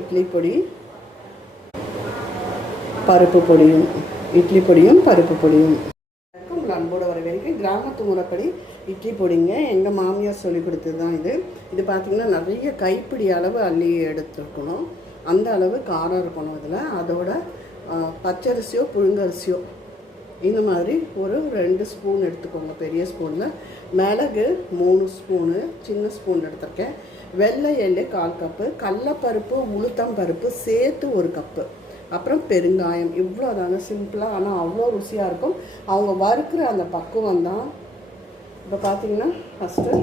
இட்லி பொடி பருப்பு பொடியும் இட்லி பொடியும் பருப்பு பொடியும். உங்களை அன்போடு வரவேற்கிறேன். கிராமத்து முறைப்படி இட்லி பொடிங்க. எங்கள் மாமியார் சொல்லி கொடுத்தது தான் இது. இது பார்த்திங்கன்னா நிறைய கைப்பிடி அளவு அள்ளி எடுத்துருக்கணும். அந்த அளவு காரம் இருக்கணும் இதில். அதோட பச்சரிசியோ புழுங்கரிசியோ இந்த மாதிரி ஒரு ரெண்டு ஸ்பூன் எடுத்துக்கோங்க பெரிய ஸ்பூனில். மிளகு மூணு ஸ்பூனு சின்ன ஸ்பூன் எடுத்திருக்கேன். வெள்ளை எள்ளு கால் கப்பு கடலப்பருப்பு உளுத்தம் பருப்பு சேர்த்து ஒரு கப்பு. அப்புறம் பெருங்காயம் இவ்வளோ தாங்க சிம்பிளாக ஆனால் அவ்வளோ ருசியாக இருக்கும். அவங்க வறுக்கிற அந்த பக்குவம் தான். இப்போ பார்த்தீங்கன்னா ஃபஸ்ட்டு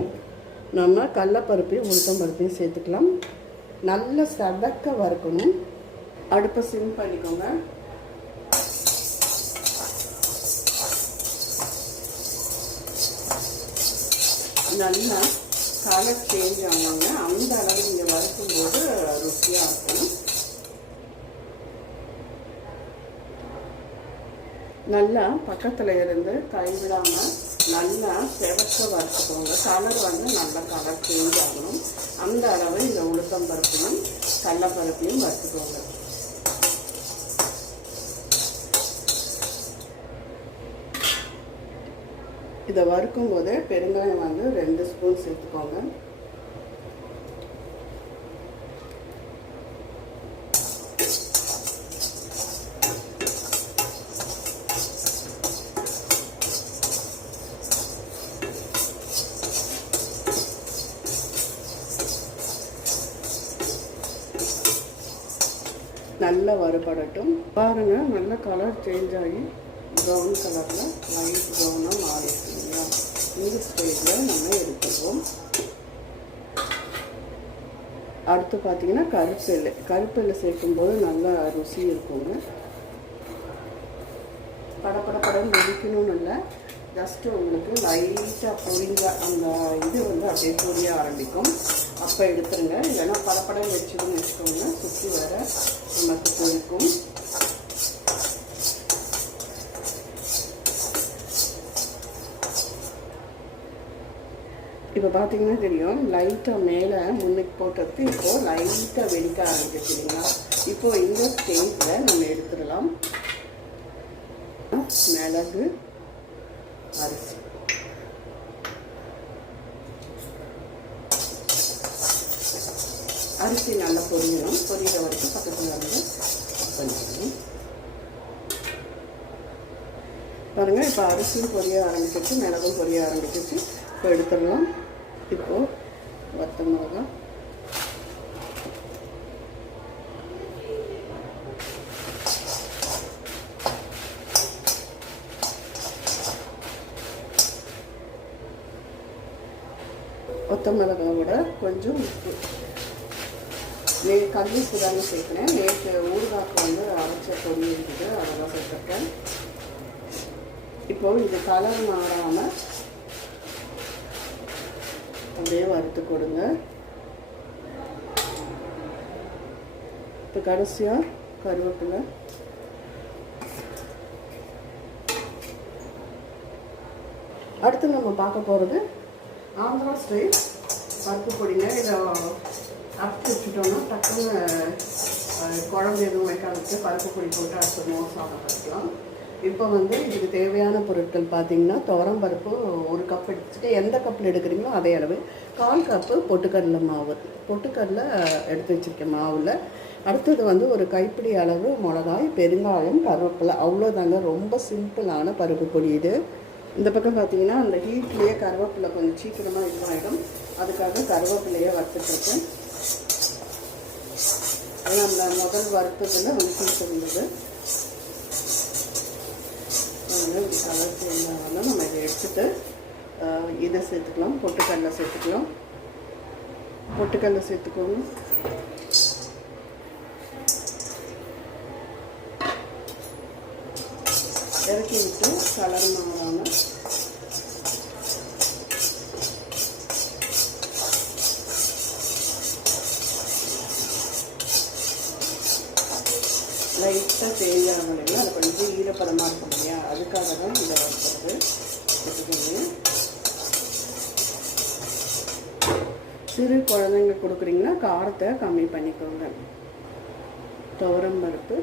நம்ம கடலப்பருப்பையும் உளுத்தம் பருப்பையும் சேர்த்துக்கலாம். நல்ல செவக்க வறுக்கணும். அடுப்பை சிம் பண்ணிக்கோங்க. நல்லா கலர் சேஞ்ச் ஆவாங்க அந்த அளவு நீங்கள் வறுக்கும்போது ருசியாக இருக்கும். நல்லா பக்கத்தில் இருந்து கைவிடாமல் நல்லா செவக்க வறுத்துக்கோங்க. கலர் வந்து நல்லா கலர் சேஞ்ச் ஆகணும் அந்த அளவு இந்த உளுத்தம் பருப்பையும் கடலப்பருப்பையும் வறுத்துக்கோங்க. இதை வறுக்கும் போது பெருங்காயம் வந்து ரெண்டு ஸ்பூன் சேர்த்துக்கோங்க. நல்லா வறுபடட்டும். பாருங்கள் நல்ல கலர் சேஞ்ச் ஆகி ப்ரௌன் கலரில் லைட் ப்ரௌனாக மாறிடுச்சு. இந்த ஸ்டேஜில் நம்ம எடுத்துக்குவோம் அடுத்து பார்த்தீங்கன்னா கருப்பெல்லு. கருப்பெல்லு சேர்க்கும்போது நல்லா ருசி இருக்குங்க. படப்படப்படம் வெடிக்கணும்னு இல்லை. ஜஸ்ட்டு உங்களுக்கு லைட்டாக பொரிஞ்ச அந்த இது வந்து அப்படியே பொரிய ஆரம்பிக்கும். அப்போ எடுத்துருங்க. இல்லைன்னா படப்படம் வச்சுக்கணும்னு வச்சுக்கோங்க. சுற்றி வர நமக்கு பொரிக்கும். இப்போ பார்த்தீங்கன்னா தெரியும் லைட்டாக மேலே முன்னுக்கு போட்டதுக்கு இப்போது லைட்டாக வெடிக்க ஆரம்பிச்சிச்சு இல்லைங்களா இப்போ இந்த ஸ்டேஜில் நம்ம எடுத்துடலாம். மிளகு அரிசி. அரிசி நல்லா பொரியணும். பொரியிற வரைக்கும் பக்கத்தில் வந்து பண்ணிக்கணும். பாருங்கள் இப்போ அரிசியும் பொரிய ஆரம்பிச்சிச்சு மிளகும் பொரிய ஆரம்பிச்சிச்சு இப்போ எடுத்துடலாம். இப்போது வத்த மிளகா கொத்த மிளகாவோட கொஞ்சம் உப்பு நே கல்வி உப்பு தாங்க சேர்க்குறேன் நேற்று ஊறுகாய்க்கு வந்து அரைச்ச பொடி இருக்குது அதெல்லாம் சேர்த்துருக்கேன் இப்போது இது கலர் மாறாமல் அப்படியே வறுத்து கொடுங்க. இப்போ கடைசியாக கருவேப்பிலை. அடுத்து நம்ம பார்க்க போகிறது ஆந்திரா ஸ்டைல் பருப்பு பொடிங்க. இதை அரைச்சி வச்சுட்டோம்னா டக்குன்னு குழம்பு எதுவும் வைக்காதுக்கு பருப்பு பொடி போட்டு அரைச்சிடணும். சாப்பிட்றதுலாம் இப்போ வந்து இதுக்கு தேவையான பொருட்கள் பார்த்தீங்கன்னா துவரம் பருப்பு ஒரு கப் எடுத்துட்டு எந்த கப்பில் எடுக்கிறீங்களோ அதே அளவு. கால் கப்பு பொட்டுக்கடலை மாவு. பொட்டுக்கடலை எடுத்து வச்சுருக்கேன் மாவில். அடுத்தது வந்து ஒரு கைப்பிடி அளவு மிளகாய் பெருங்காயம் கருவேப்பிலை. அவ்வளோதாங்க ரொம்ப சிம்பிளான பருப்பு பொடி இது. இந்த பக்கம் பார்த்தீங்கன்னா அந்த ஹீட்லேயே கருவேப்பிலை கொஞ்சம் சீக்கிரமாக இதுவாகிடும் அதுக்காக கருவேப்பிலையே வறுத்துட்ருக்கேன் அது நம்ம முதல் வறுத்ததில் வந்து சீக்கிரம் இருந்தது அதனால இப்படி கலர் சேஞ்ச் ஆகணும் நம்ம இதை சேர்த்துக்கலாம் பொட்டுக்கடலை சேர்த்துக்கலாம். பொட்டுக்கடலை சேர்த்துக்கோங்க. இறக்கி விட்டு கலர் மாறாமல் லைட்டாக தேவையான ஆகணும் இல்லைங்களா? அது கொஞ்சம் ஈரப்பதமாக இருக்கும் இல்லையா? அதுக்காக தான் இதை வறுக்கிறது. சிறு குழந்தைங்க கொடுக்குறீங்கன்னா காரத்தை கம்மி பண்ணிக்கோங்க. துவரம் பருப்பு.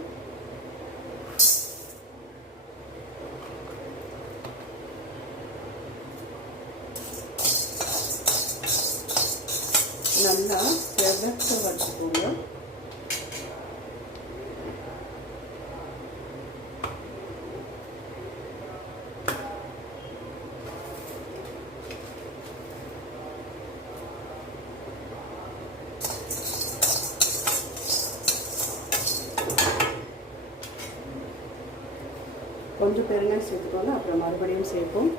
நல்லா செவக்க வச்சுக்கோங்க. கொஞ்சம் பெருங்காயம் சேர்த்துக்கோங்க அப்புறம் மறுபடியும் சேர்ப்போம்.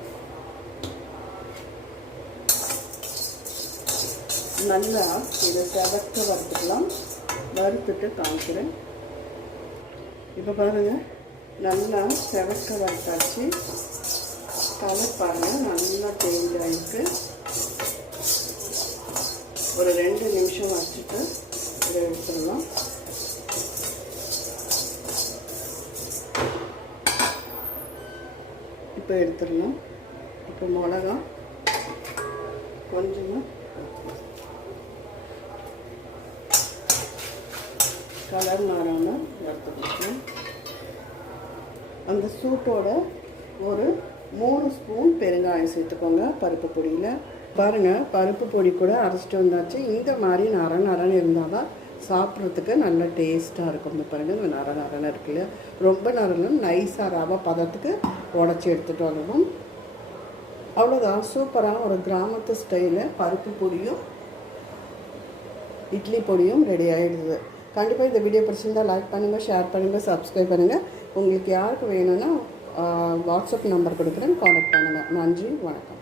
நல்லா இதை செவக்க வறுத்துக்கலாம். வறுத்துட்டு காமிக்கிறேன். இப்போ பாருங்கள் நல்லா செவக்க வறுத்தாச்சு. கலர் பாருங்கள் நல்லா சேஞ்ச் ஆகிருக்கு ஒரு ரெண்டு நிமிஷம் வச்சுட்டு இதை எடுத்துடலாம். உப்பு எடுத்துடணும். இப்போ மிளகா கொஞ்சமாக கலர் மாறாமல் வறுத்துக்கலாம் அந்த சூட்டோட ஒரு மூணு ஸ்பூன் பெருங்காயம் சேர்த்துக்கோங்க பருப்பு பொடியில். பாருங்கள் பருப்பு பொடி கூட அரைச்சிட்டு வந்தாச்சு. இந்த மாதிரி நர நரன்னு இருந்தால் தான் சாப்பிட்றதுக்கு நல்ல டேஸ்ட்டாக இருக்கும். இந்த பாருங்கள் இந்த நர நரன்னு இருக்குல்ல ரொம்ப நரலும் நைஸாக ரவை பதத்துக்கு உடச்சி எடுத்துகிட்டு வரணும். அவ்வளோதான் சூப்பராக ஒரு கிராமத்து ஸ்டைலில் பருப்பு பொடியும் இட்லி பொடியும் ரெடி ஆகிடுது கண்டிப்பாக இந்த வீடியோ பிடிச்சிருந்தால் லைக் பண்ணுங்கள் ஷேர் பண்ணுங்கள் சப்ஸ்கிரைப் பண்ணுங்கள் உங்களுக்கு யாருக்கு வேணும்னா வாட்ஸ்அப் நம்பர் கொடுக்குறேன். காண்டாக்ட் பண்ணுங்கள் நன்றி வணக்கம்.